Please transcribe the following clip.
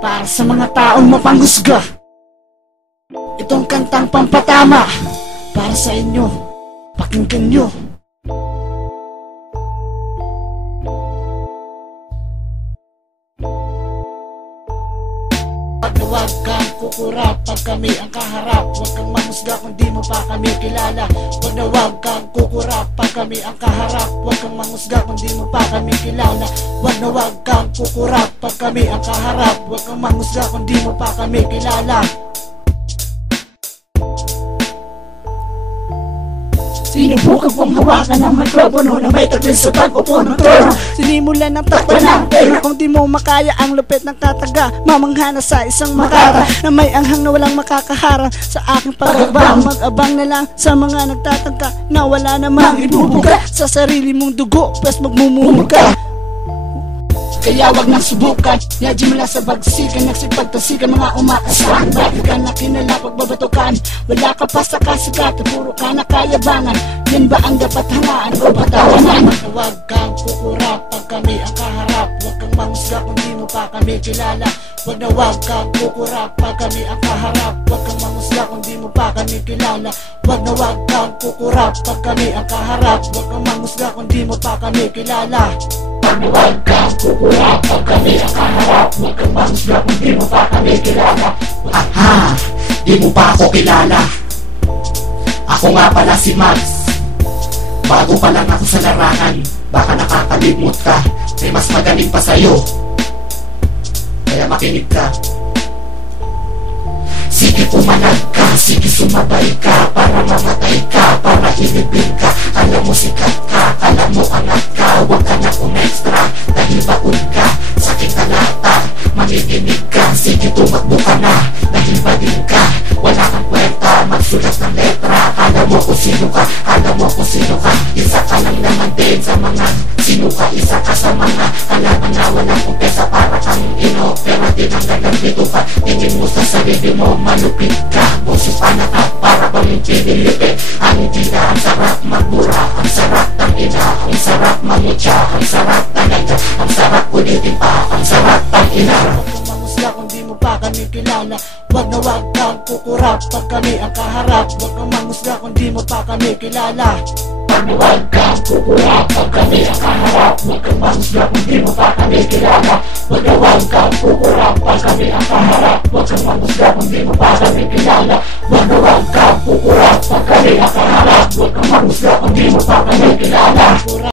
Para sa mga taong mapanghusga, itong kantang pampatama. Para sa inyo, pakinggan nyo. Huwag kang kukurap pag kami ang kaharap. Huwag kang mahusga kung di mo pa kami kilala. Huwag kang kukurap pag kami ang kaharap. Huwag kang mahusga kung di mo pa kami kilala. Huwag kang kukurap pag kami ang kaharap. Huwag kang mahusga kung di mo pa kami kilala. Sinubukan kong hawakan ng mikropono na may tagal sa pag-upo ng trono. Sinimulan ng takpan ng pera. Kung di mo makaya ang lupit ng kataga, mamangha na sa isang makata na may anghang na walang makakaharang sa aking pag-abang. Mag-abang na lang sa mga nagtatangka na wala namang ibubuga sa sarili mong dugo, pues magmumumuka. Kaya wag nang subukan, yadji mula sa bagsikan, nagsipagtasikan mga umaasahan. Bakit ka na kinala pagbabatukan? Wala ka pa sa kasigatan, puro ka na kayabangan. Yan ba ang dapat hangaan o patawanan? Huwag kang kukurap pag kami ang kaharap. Huwag kang mahusga kung di mo pa kami kilala. Huwag kang kukurap pag kami ang kaharap. Huwag kang mahusga kung di mo pa kami kilala. Huwag kang kukurap pag kami ang kaharap. Huwag kang mahusga kung di mo pa kami kilala. Huwag kang kukurap pag kami ang kaharap. Huwag kang mahusga kung di mo pa kami kilala. Aha, di mo pa ako kilala. Ako nga pala si Max. Bago pa lang ako sa larangan. Baka nakakalimot ka, may mas magaling pa sa'yo. Kaya makinig ka. Sige pumanag ka, sige sumabay ka, para mamatay ka, para ilibing ka. Alam mo sikat ka, alam mo angat ka. Huwag ka na umextra, dahil baon ka. Sakit ka lata, manginginig ka. Sige tumakbo ka na, dahil bading ka. Wala kang kwenta, magsulat ng letra. Alam mo kung sino ka, alam mo kung sino ka. Isa ka lang naman din sa mga sino ka. Isa ka sa mga kalaban na walang kumpesa. Para kang inopera, tinanggal ang dito ka. Tingin mo sa sarili mo, malupit ka. Boses panatap, para bang hindi nilipit. Ang hindi na ang sarap magbura. Ang sarap ng ina, ang sarap mangutya. Ang sarap talaga, ang sarap ulitin pa. Ang sarap ng ina. Kung di mo pa kami kilala, wag kang kukurap pag kami ang kaharap. Wag kang mahusga kung di mo pa kami kilala. Huwag kang kukurap pag kami ang kaharap. Huwag kang mahusga kung di mo pa kami kilala. Huwag kang kukurap pag kami ang kaharap. Huwag kang mahusga kung di mo pa kami kilala. Huwag kang